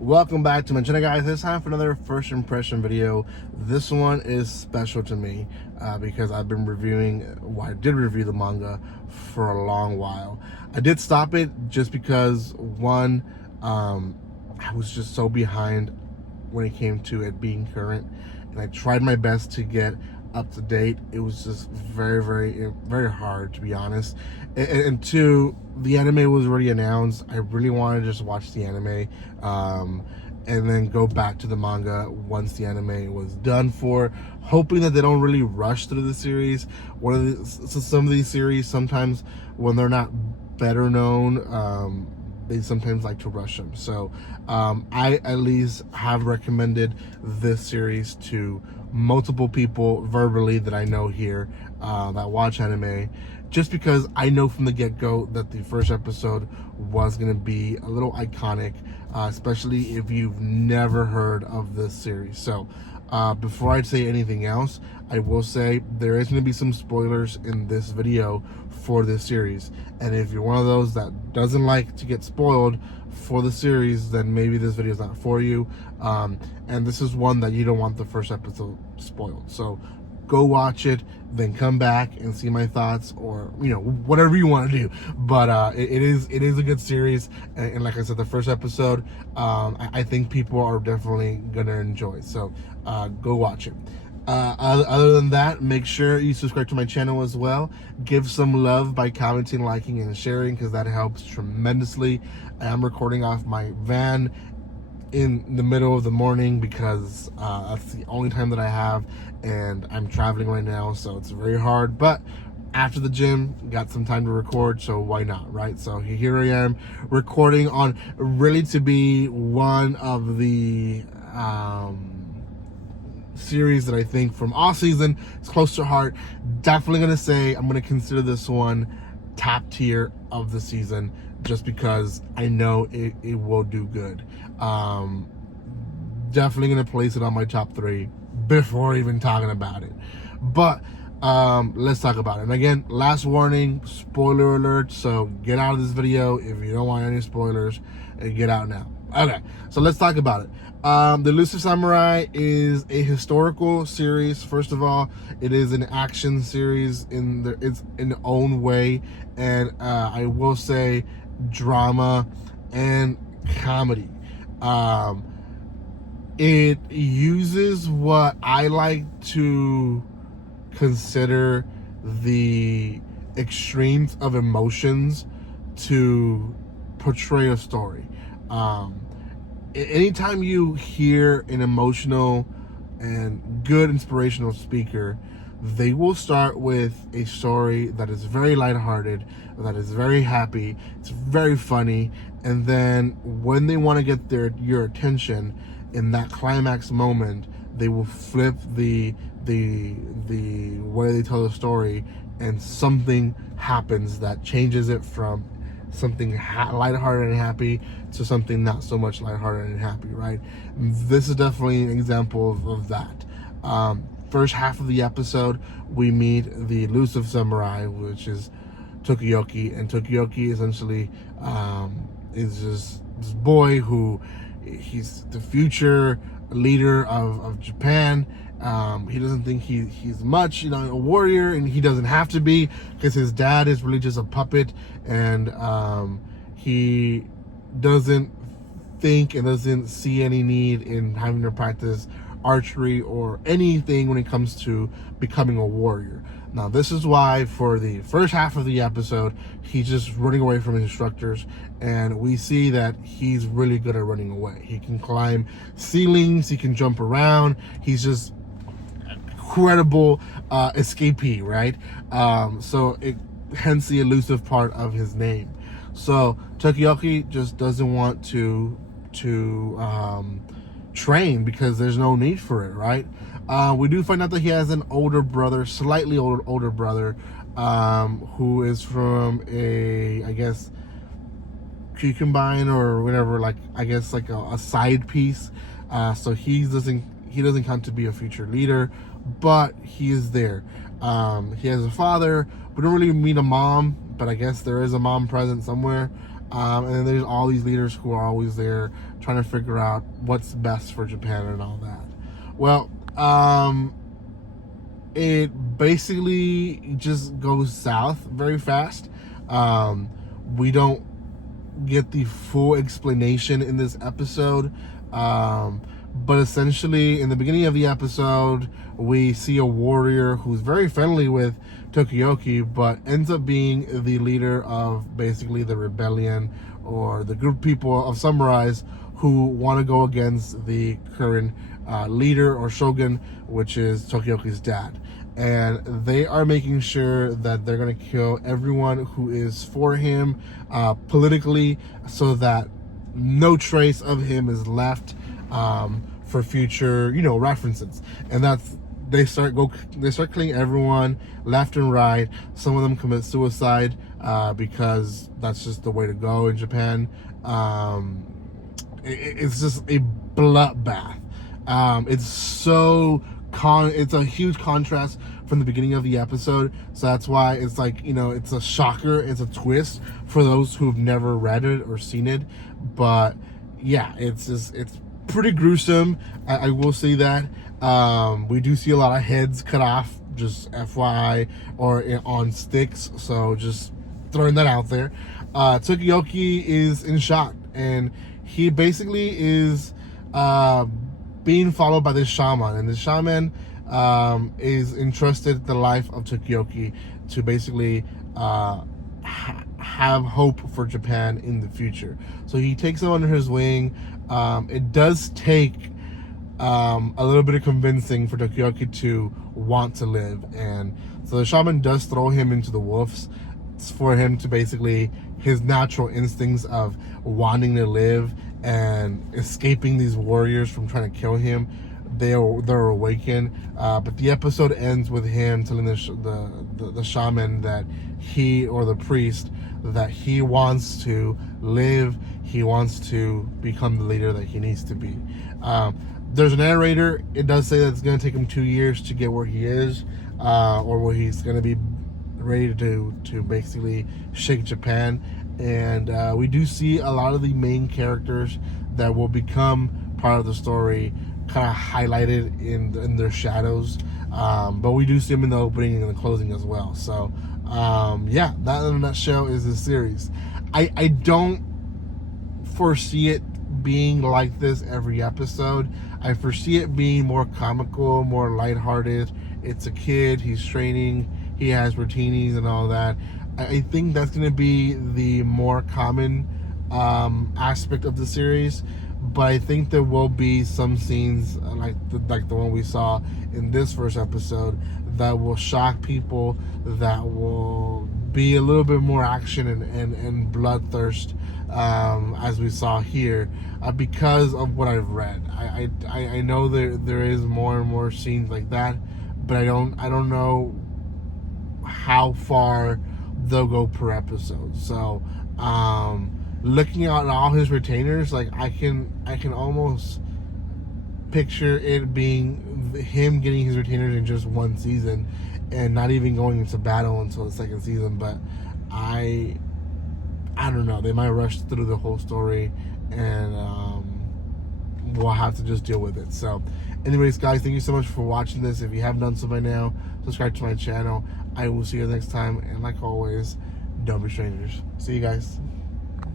Welcome back to my channel, guys. It's time for another first impression video. This one is special to me because I did review the manga for a long while. I did stop it just because one, I was just so behind when it came to it being current, and I tried my best to get up to date. It was just very hard, to be honest. And two, the anime was already announced. I really wanted to just watch the anime and then go back to the manga once the anime was done for, hoping that they don't really rush through the series. Some of these series, sometimes when they're not better known, they sometimes like to rush them. So I at least have recommended this series to multiple people verbally that I know here that watch anime, just because I know from the get-go that the first episode was going to be a little iconic, especially if you've never heard of this series. So before I say anything else, I will say there is going to be some spoilers in this video for this series, and if you're one of those that doesn't like to get spoiled for the series, then maybe this video is not for you. And this is one that you don't want the first episode spoiled. So go watch it, then come back and see my thoughts, or whatever you want to do. But it is a good series, and like I said, the first episode, I think people are definitely gonna enjoy. So go watch it. Other than that, make sure you subscribe to my channel as well. Give some love by commenting, liking, and sharing, because that helps tremendously. I'm recording off my van in the middle of the morning because that's the only time that I have, and I'm traveling right now, so it's very hard. But after the gym, got some time to record, so why not, right? So here I am recording on really to be one of the series that I think from all season is close to heart. Definitely gonna say I'm gonna consider this one top tier of the season, just because I know it will do good. Definitely gonna place it on my top 3 before even talking about it. But let's talk about it. And again, last warning, spoiler alert, so get out of this video if you don't want any spoilers, and get out now. Okay, so let's talk about it. The Elusive Samurai is a historical series. First of all, it is an action series it's in its own way, and I will say drama and comedy. It uses what I like to consider the extremes of emotions to portray a story. Anytime you hear an emotional and good inspirational speaker, they will start with a story that is very lighthearted, that is very happy, it's very funny, and then when they want to get your attention in that climax moment, they will flip the way they tell the story, and something happens that changes it from something lighthearted and happy to something not so much lighthearted and happy, right? This is definitely an example of that. First half of the episode, we meet the Elusive Samurai, which is Tokiyoki, and Tokiyoki essentially is just this boy who he's the future leader of Japan. He doesn't think he's much, a warrior, and he doesn't have to be, because his dad is really just a puppet, and he doesn't think and doesn't see any need in having to practice archery or anything when it comes to becoming a warrior. Now, this is why for the first half of the episode, he's just running away from his instructors, and we see that he's really good at running away. He can climb ceilings, he can jump around, he's just incredible escapee, right? So hence the elusive part of his name. So Tokiyoki just doesn't want to train because there's no need for it, right? We do find out that he has an older brother, slightly older brother, who is from I guess concubine or whatever, like I guess like a side piece. So he doesn't come to be a future leader, but he is there. He has a father. We don't really meet a mom, but I guess there is a mom present somewhere. And then there's all these leaders who are always there trying to figure out what's best for Japan and all that. Well, it basically just goes south very fast. We don't get the full explanation in this episode, but essentially in the beginning of the episode we see a warrior who's very friendly with Tokioki, but ends up being the leader of basically the rebellion, or the group of people of samurais who want to go against the current leader or shogun, which is Tokioki's dad. And they are making sure that they're going to kill everyone who is for him politically, so that no trace of him is left for future, references. And that's they start killing everyone left and right. Some of them commit suicide because that's just the way to go in Japan. It's just a bloodbath. It's a huge contrast from the beginning of the episode, so that's why it's like, it's a shocker, it's a twist for those who've never read it or seen it. But yeah, it's pretty gruesome. I will say that. We do see a lot of heads cut off, just FYI, or on sticks, so just throwing that out there. Tokioki is in shock, and he basically is being followed by this shaman, and the shaman is entrusted the life of Tokioki to basically have hope for Japan in the future. So he takes him under his wing. It does take a little bit of convincing for Tokioki to want to live, and so the shaman does throw him into the wolves for him to basically, his natural instincts of wanting to live and escaping these warriors from trying to kill him, they're awakened. But the episode ends with him telling the shaman that he, or the priest, that he wants to live, he wants to become the leader that he needs to be. There's a narrator. It does say that it's going to take him 2 years to get where he is, or where he's going to be ready to basically shake Japan. And we do see a lot of the main characters that will become part of the story kind of highlighted in their shadows, but we do see them in the opening and the closing as well. So yeah, that in a nutshell is the series. I don't foresee it being like this every episode. I foresee it being more comical, more lighthearted. It's a kid, he's training, he has routines and all that. I think that's going to be the more common aspect of the series, but I think there will be some scenes like the one we saw in this first episode that will shock people, that will be a little bit more action and bloodthirst, as we saw here, because of what I've read. I know there is more and more scenes like that, but I don't know how far they'll go per episode. So looking at all his retainers, like I can almost picture it being him getting his retainers in just one season and not even going into battle until the second season. But I don't know, they might rush through the whole story, and we'll have to just deal with it. So anyways, guys, thank you so much for watching this. If you haven't done so by now, subscribe to my channel. I will see you next time, and like always, don't be strangers. See you guys.